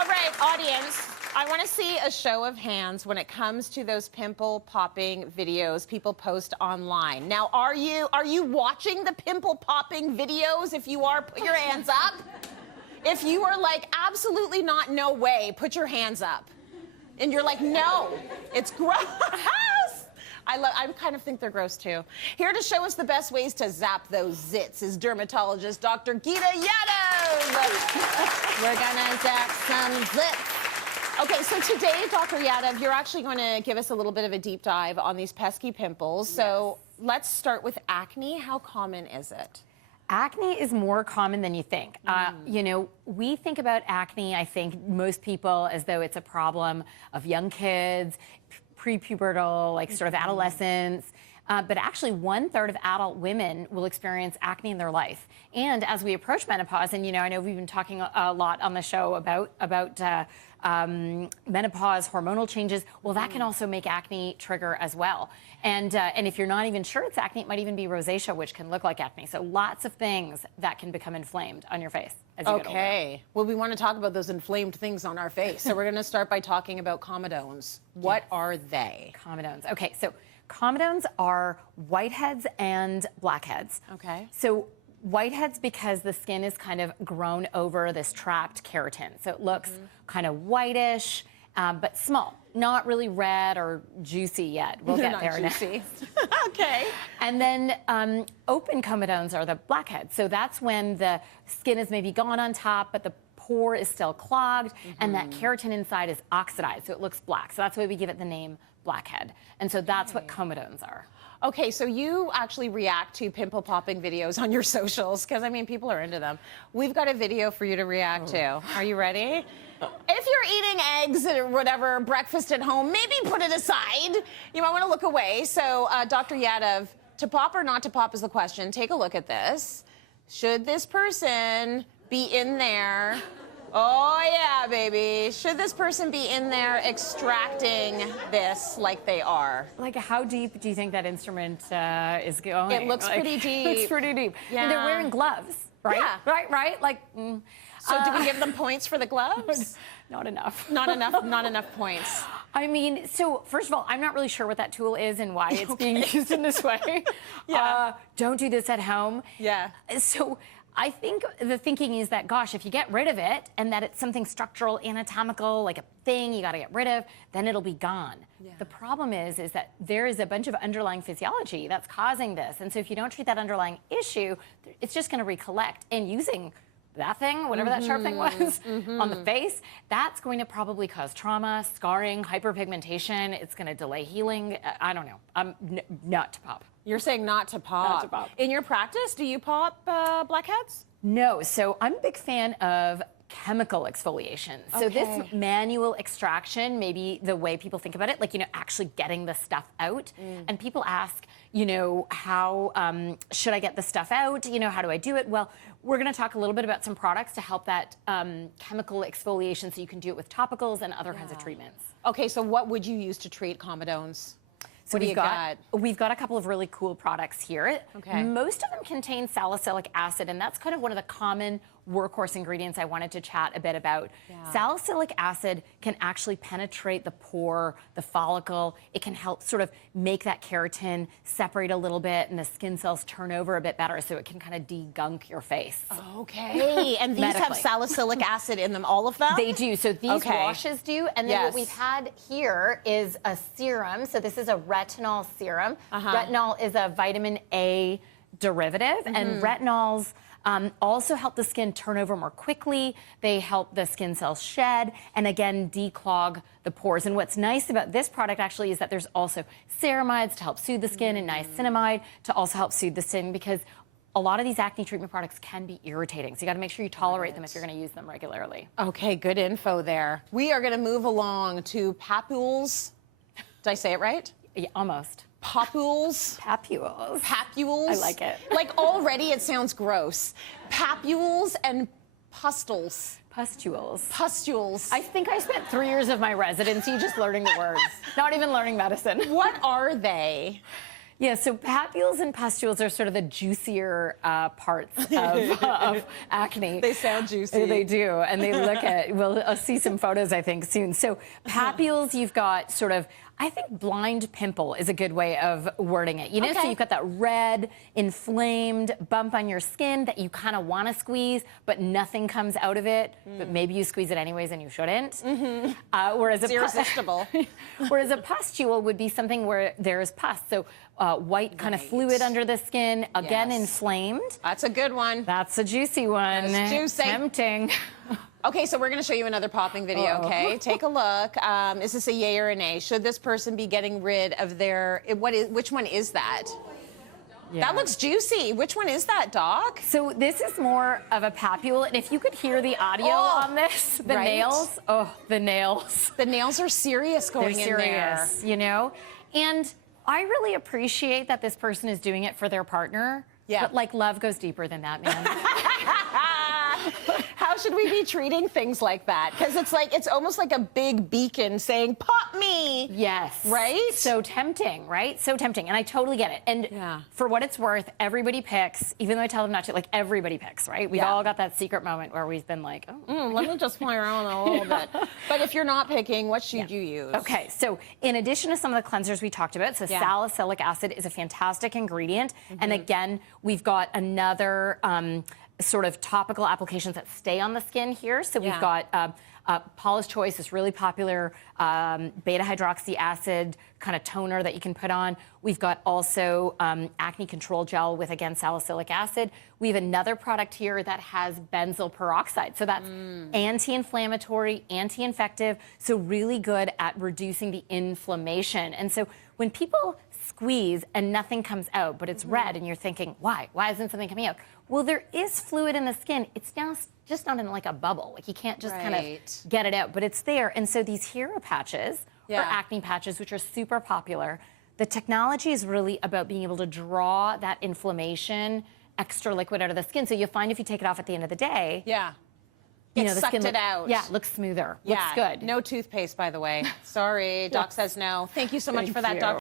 All right, audience, I want to see a show of hands when it comes to those pimple popping videos people post online. Now, are you watching the pimple popping videos? If you are, put your hands up. If you are like, absolutely not, no way, put your hands up. And you're like, no, it's gross. I kind of think they're gross too. Here to show us the best ways to zap those zits is dermatologist Dr. Geeta Yadav. We're gonna zap some zits. Okay, so today, Dr. Yadav, you're actually going to give us a little bit of a deep dive on these pesky pimples. So let's start with acne. How common is it? Acne is more common than you think. You know, we think about acne, I think most people, as though it's a problem of young kids, prepubertal, like sort of adolescents. But actually 1/3 of adult women will experience acne in their life. And as we approach menopause, and you know, I know we've been talking a lot on the show about menopause, hormonal changes. Well, that can also make acne trigger as well. And if you're not even sure it's acne, it might even be rosacea, which can look like acne. So lots of things that can become inflamed on your face as you get older. Okay. Well, we want to talk about those inflamed things on our face. So we're going to start by talking about comedones. What are they? Comedones. Okay, so comedones are whiteheads and blackheads. Okay. So whiteheads because the skin is kind of grown over this trapped keratin. So it looks kind of whitish, but small. Not really red or juicy yet. We'll get there next. Okay. And then open comedones are the blackheads. So that's when the skin is maybe gone on top, but the pore is still clogged, and that keratin inside is oxidized, so it looks black. So that's why we give it the name blackhead. And so that's what comedones are. Okay, so you actually react to pimple popping videos on your socials, because I mean, people are into them. We've got a video for you to react to. Are you ready? If you're eating eggs or whatever, breakfast at home, maybe put it aside. You might want to look away. So, Dr. Yadav, to pop or not to pop is the question. Take a look at this. Should this person be in there? Oh, yeah, baby. Should this person be in there extracting this like they are? Like, how deep do you think that instrument is going? It looks pretty deep. It looks pretty deep. Yeah. And they're wearing gloves, right? Yeah. Right? Like, So do we give them points for the gloves? Not enough. Not enough points. I mean, so first of all, I'm not really sure what that tool is and why it's being used in this way. Yeah. Don't do this at home. Yeah. So I think the thinking is that, gosh, if you get rid of it and that it's something structural, anatomical, like a thing you got to get rid of, then it'll be gone. Yeah. The problem is that there is a bunch of underlying physiology that's causing this. And so if you don't treat that underlying issue, it's just going to recollect. And using that thing, whatever that sharp thing was, on the face, that's going to probably cause trauma, scarring, hyperpigmentation. It's going to delay healing. I don't know. Not to pop. You're saying not to pop. Not to pop. In your practice, do you pop blackheads? No. So I'm a big fan of chemical exfoliation. So this manual extraction, maybe the way people think about it, like, you know, actually getting the stuff out. And people ask, you know, how should I get the stuff out? You know, how do I do it? Well, we're going to talk a little bit about some products to help that chemical exfoliation, so you can do it with topicals and other kinds of treatments. Okay, so what would you use to treat comedones? So we've got a couple of really cool products here. Okay. Most of them contain salicylic acid, and that's kind of one of the common workhorse ingredients I wanted to chat a bit about. Yeah. Salicylic acid can actually penetrate the pore, the follicle. It can help sort of make that keratin separate a little bit and the skin cells turn over a bit better, so it can kind of de-gunk your face. Okay, and these have salicylic acid in them, all of them? They do. So these washes do, and then what we've had here is a serum. So this is a retinol serum. Retinol is a vitamin A derivative, and retinols also help the skin turn over more quickly. They help the skin cells shed and, again, declog the pores. And what's nice about this product actually is that there's also ceramides to help soothe the skin and niacinamide to also help soothe the skin, because a lot of these acne treatment products can be irritating. So you got to make sure you tolerate them if you're going to use them regularly. Okay, good info there. We are going to move along to Papules. Did I say it right? Yeah, almost. Papules. Papules. Papules. I like it. Like, already it sounds gross. Papules and pustules. Pustules. Pustules. I think I spent 3 years of my residency just learning the words, not even learning medicine. What are they? Yeah, so papules and pustules are sort of the juicier parts of acne. They sound juicy. They do, and they look at, we'll see some photos, I think, soon. So papules, you've got sort of, I think blind pimple is a good way of wording it. You know, so you've got that red, inflamed bump on your skin that you kind of want to squeeze, but nothing comes out of it. But maybe you squeeze it anyways and you shouldn't. Whereas it's irresistible. Whereas a pustule would be something where there's pus. So white kind of fluid under the skin, again inflamed. That's a good one. That's a juicy one. That's juicy. Tempting. Okay, so we're going to show you another popping video, okay? Take a look. Is this a yay or a nay? Should this person be getting rid of their, which one is that? Yeah. That looks juicy. Which one is that, Doc? So this is more of a papule, and if you could hear the audio on this, the nails, the nails. The nails are serious going in there. You know? And I really appreciate that this person is doing it for their partner. Yeah. But like love goes deeper than that, man. How should we be treating things like that? Because it's like, it's almost like a big beacon saying, pop me. Yes. Right? So tempting, right? So tempting. And I totally get it. And for what it's worth, everybody picks, even though I tell them not to, like everybody picks, right? We've all got that secret moment where we've been like, let me just play around a little bit. But if you're not picking, what should you use? Okay, so in addition to some of the cleansers we talked about, so salicylic acid is a fantastic ingredient. And again, we've got another sort of topical applications that stay on the skin here. So we've got Paula's Choice, is really popular beta hydroxy acid kind of toner that you can put on. We've got also acne control gel with, again, salicylic acid. We have another product here that has benzoyl peroxide. So that's anti-inflammatory, anti-infective, so really good at reducing the inflammation. And so when people squeeze and nothing comes out, but it's red, and you're thinking, why? Why isn't something coming out? Well, there is fluid in the skin. It's now just not in like a bubble. Like you can't just kind of get it out, but it's there. And so these hero patches, or acne patches, which are super popular, the technology is really about being able to draw that inflammation, extra liquid out of the skin. So you'll find if you take it off at the end of the day, you know, the sucked skin it out. Yeah, looks smoother. Looks good. No toothpaste, by the way. Sorry, Doc says no. Thank you so much for that, Doc.